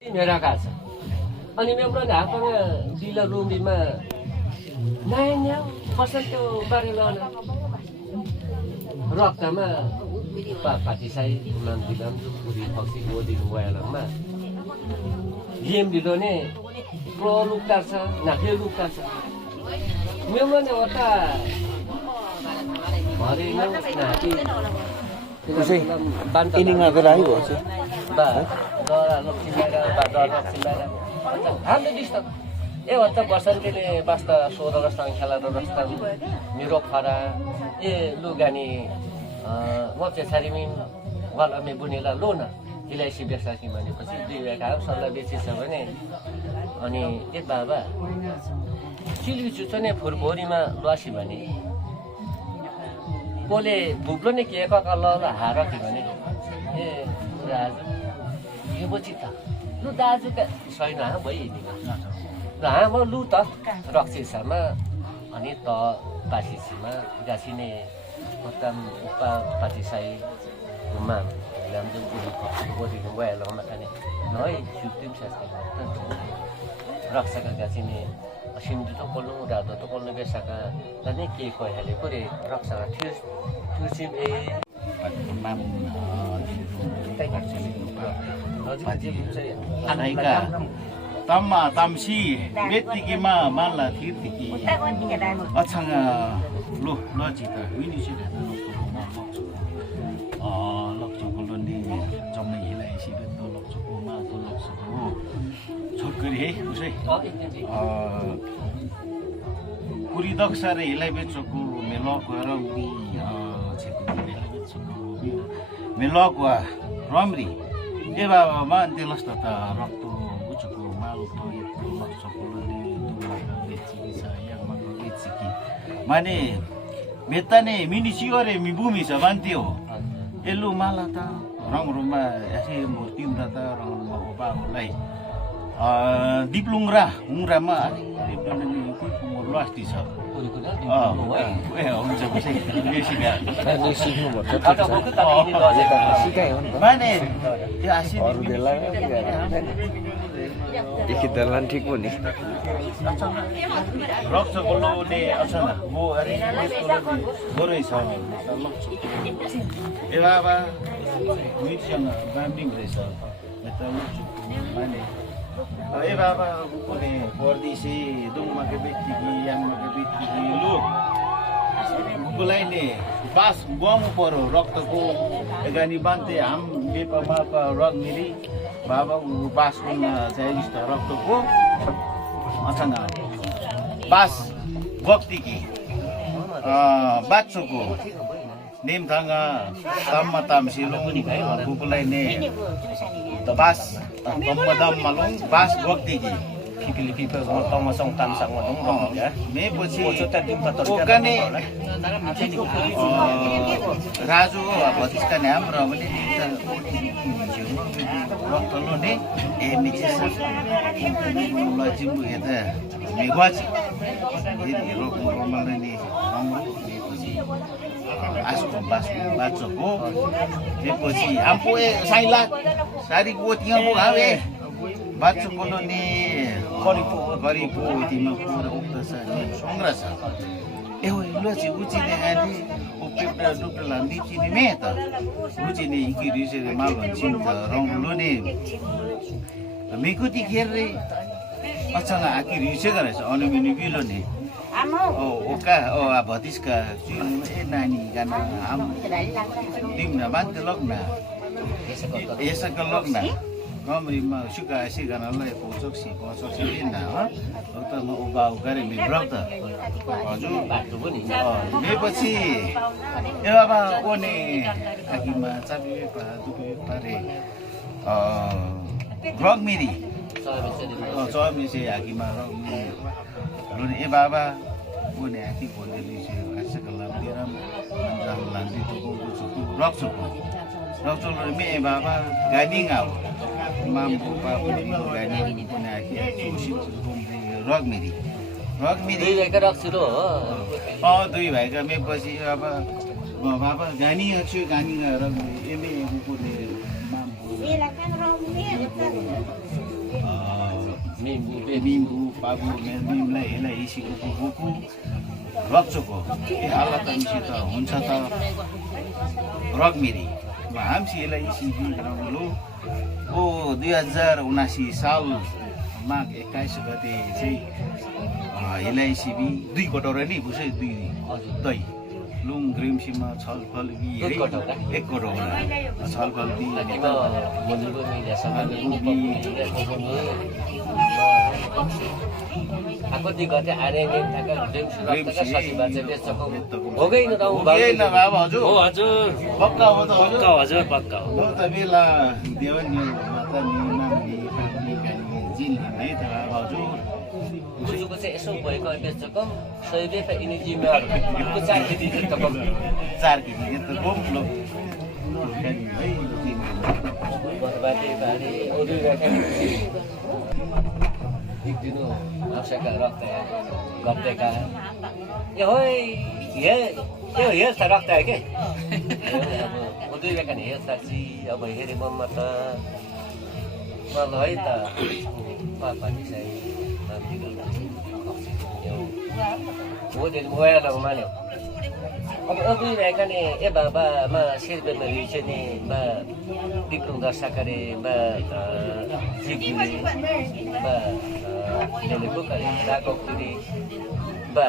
Nyeraka sa. Ani member na apa nga sila room di ma. Nanya pasal tu barelona. Rock nama pati saya ulang bilang puri paksi gua di luar lama. Game di done pro luka sa, nak luka sa. Member na wata. Mari nanti. Kasi ini nga galahi ko kasi. Ba, dora loksimera, ba dora loksimera. Hamle dista. E wata बसन्तीले बस्ता 16 रस्ताङ खेला रस्ताङ मेरो खरा ए लुगानी म चाहिँ छारिमिन वाला मे बुनेला loan इलाइसी बेसाकी भनेपछि दुई बेका सल्लाह बेचिछ भने अनि ए बाबा चिली चुचने फुरभोरीमा लसी भने कोले भुक्लो नि के कल हार कि भने ए राजु यो बची त लु दाजुका छैन भइदिनु र हाम्रो लु त रक्सीसँग अनि त पासिसीमा गासिने उत्तम उपा पासिसाई घुमा ल्याम्जुङ बोडिनु गयो मकाने नय सुतिम सास्ते रक्साका गासिने सिन्धु त कोल्नु रातो त कोल्नु बेसाका जाने के कहिले पुरै रक्साका थियो SIM A Anaika tamma tamsi betiki ma mala thirtiki achanga lo lojita wini se lokcho koloni jomne hilai si to lokcho ma to lokcho chokri he usai puri daksare hilai bechoko meloko rawi chekuri hilai bechoko meloko ramri e baba man dilas tata rakto ucuku malu to itu lakso koloni itu beci sayang mako beciki mane betane mini siore mi bumi sa bantio elu malata orang rumah asi murti tata orang rumah oba mulai diplungra ungra ma diplungra ni ku luas di sa हुन्छ कसै बेसी भ्या सिक्नु पर्छ माने त्यो आसी अरू बेला देखि दलान ठिक हो नि रक्छ गोलोले अछन मो अरे गोरै छ ए बाबा मिसन बाम्बिङ रहेछ यता माने ए बाबा कोने पर्दिसे दुङमा के बेटी कि याङमा के बेटी कि लु कुलाई ने बास बम परो रक्तको एगानी बान्ते हाम बेपा मापा रग मिली बाबा बास कुन चाहिँ इष्ट रक्तको अथन बास भक्ति कि बाच्चोको नेमथाङा ताममा तामसिलो कुकुलाई ने बास तम्मदम malung bas bokti ki Pipili tong song tam sang mo dong ya me पछि o kane राजु भतिसका नाम र पनि रक्तलो ने ए मिचेस लजिमु हेता मेगवाची ए रोको रोमले नि आसको बाचको त्यसपछि आम्पो साइला सारी गोतिया बो आवे बाचको बोल्ने गरिबो तिमा पुरा उक्त छ नि संग्रह छ ए हो लछि उचिने आनी उपेप्रा डुप्ला निचिने मेत उचिने इकी रिसेले मालन चिन्त रंगलो ने मेकुति खेरे अचंगा आकी रिसे गरेछ अनुमिनि बिलो ने ओका भतिसका ए नानी गाना आम दिमना बान्ते लग्ना यसका लग्ना कमरीमा सुका एसी गानालाई पोचोक्सी लिना हो त म उबाउ गरे मे ब्रत हजुर बाटो पनि मेपछि ए बाबा ओने आकीमा चाबी दुबे पारे रग मेरी चमेसे आकीमा रग मेरी ए बाबा ओने आकी बोल्दै लिसे आसका लादिराम अन्जाम लान्दी तो रक्सको रक्सलो मे बाबा गानी गाउ mampu pakai gani punya susi rog miri दुई भाइका रक्सी रो दुई भाइका मे पछि अब बाबा गानी छु गानी रग एमे को Mimbu, Pabu, Memimलाई हेला इसीको बुकु रक्चोको ए हालत हामीसित हुन्छ त रगमेरी हाम्सी हेला इसी ग्राउन्डलो ओ 2079 साल माघ 21 गते चाहिँ एलआइसिबी 2 कटौरा नि बुझै 2 दही लुङ ग्रिमसीमा छलफल एक कटौरा छलफल कति गते आरे नि थाका ड्रिम सुरक्षाका सचिव चाहिँ त्यसको होगैन त होइन बाबा हजुर हो हजुर पक्का हो त पक्का हजुर पक्का हो हो त बेला देवन माता नि जिल है त बाबा हजुर उसको चाहिँ यसो भएको बेचको सयले त इनी जिम्मेवार को 4 केजी त कम 4 केजी त कम लो बर्बादी बारी अरु राख्ने दिनु आवश्यकता रखता है गप्ते का ये होय ये हेर्छ रखता है के अब दुई बेका नि हेर्छ छि अब हेरे मम्मा त मलाई है त पापा नि चाहिँ वो दिन मोया ल मान्यो अब दुई बेका नि ए बाबा मा सिरबेमा रिचे नि बा बिक्रम दर्शकरे बा जिगुले बा ले बुकले राको कुरी बा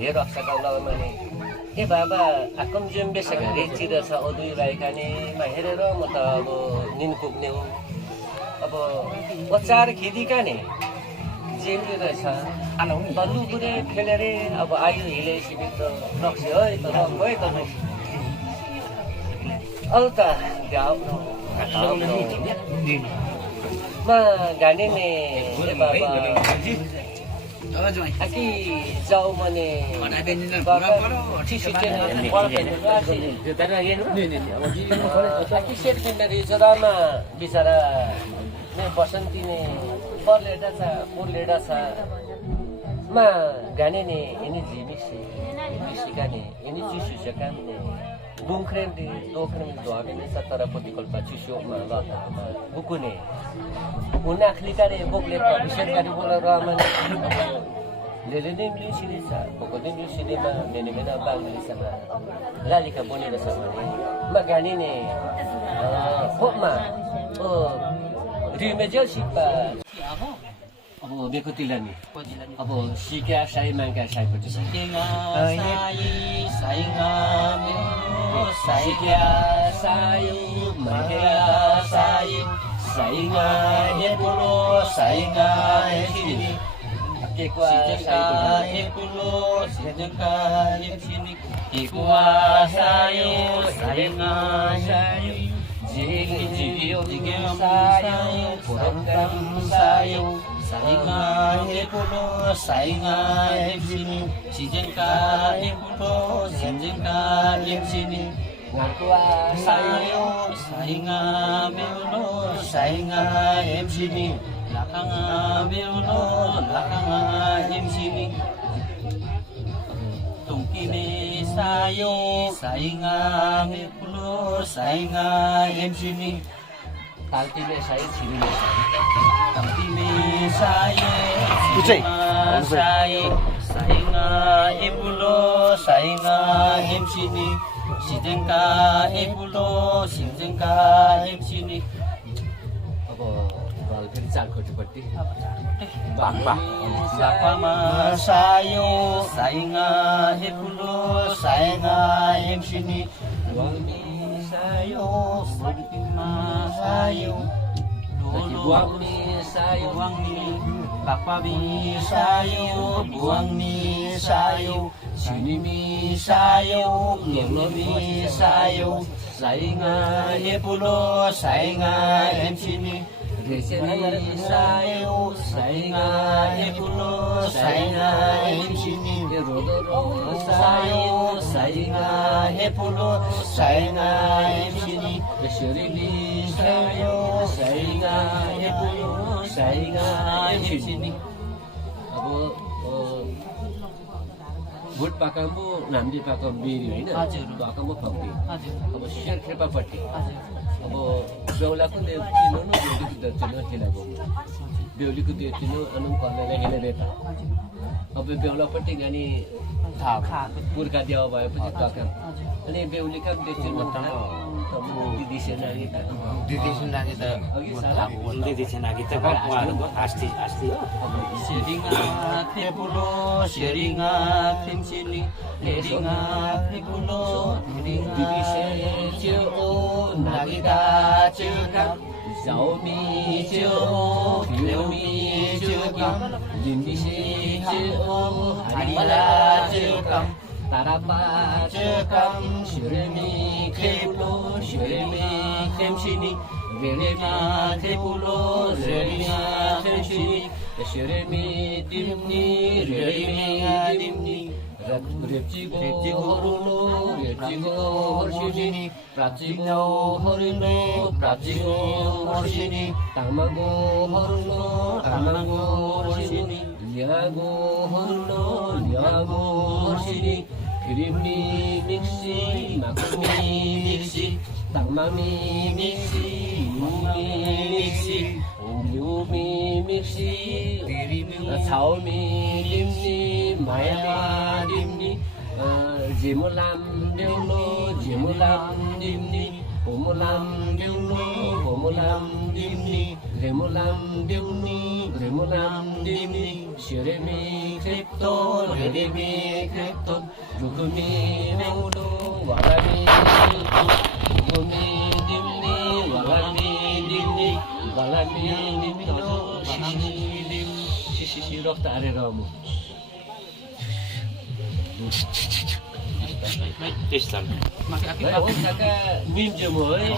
हेर सक्छौ माने ए बाबा आकम जुम बेसका रेची र छ अदुई राइका नि मा हेरेर म त अब निन पुग्ने हो अब बच्चार खिदिका नि जेमी रहेछ बल्लु पुरे खेलेरे अब आयो हिले सिबित रक्सी है त रक्सी है त अलता गाउ मा गाने ने ए बाबा आकी जाऊ मने जरामा बिचरा ने बसन्ती ने परलेटा छ पुरलेटा छ मा गाने ने इनी जिमिसी सिकाने इनी चिसु काम ने बुङख्रेम दे दोख्रेम दोहाबे ने सतरपति कल्पा चिसोमा लतामा बुकुने उनाखलिकारे बोकले विशेष गरी बोलेर माने लेले नेमले सिलिसा बोको नेमले सिलेमा नेनेमेना बांगलिसमा लालिका बनेर छ भने मा गानी ने होमा ओ रिमेजल सिपा अब बेको तिलानी अब सिक्या साई मांगा साई पति सिक्या साईगा मेरो साईक्या साई मांगा साई साईगा एपुलो साईगा एसिनी केकुआ साई एपुलो सेजका एसिनी केकुआ साई साईगा साई जिगियो जिगियो साई पुरंदम साई साईगा एपुलो साईगा एसिनी सिजनका एपुलो सेजनका एसिनी ngakuwa sayo sainga meuno sainga emsini lakanga meuno lakanga emsini tungkine sayo sainga meuno sainga emsini kaltime sayo chini kaltime sayo sayo sainga epulo sainga emsini सिजनका एपुलो सिजनका एमसिनी अब बल फेरि चालकोटीपट्टि बाक्पामा सायो साइङा एपुलो साइङा एमसिनी सायो सन्तिमा सायो बुवाङनी सायो बुवाङनी बाक्पाबी सायो बुवाङनी सायो सिनिमी सायो नेमलोमी सायो साइङा एपुलो साइङा एमसिनी रेसेनी सायो साइङा एपुलो साइङा एमसिनी रोदो सायो साइङा एपुलो साइङा एमसिनी रेसेनी सायो साइङा एपुलो साइङा एमसिनी अब भुट पाकामो नाम्दी पाकाम बेरी होइन हजुर पाकामो फक्ति हजुर अब शेर खेपापट्टि अब बेहुलाको त्यो चिनो न बेहुलीको त्यो चिनो हिँडेको बेहुलीको त्यो चिनो अनुम कलेर हिँडेर अब बेहुलापट्टि गानी पुर्खा देवा भएपछि टका अनि बेहुलीका त्यो चिनो दिदी सेनानी Tarapa cekam syuremi kepulo syuremi kemsini velema kepulo relima kemsini syuremi dimni relima dimni repcigo horuno horsini pracigo horsini tamago horsini liago horsini Kirimni mixi, makumi mixi, tamami mixi, yumi mixi, saomi dimni, maya dimni, jimulam dimni, umulam dimni, remulam dimni, shiremi kripton, Rukumi mengulu walami Rukumi dimni walami dimno Sisi roh tak ada ramu Baik, kakak mim je moi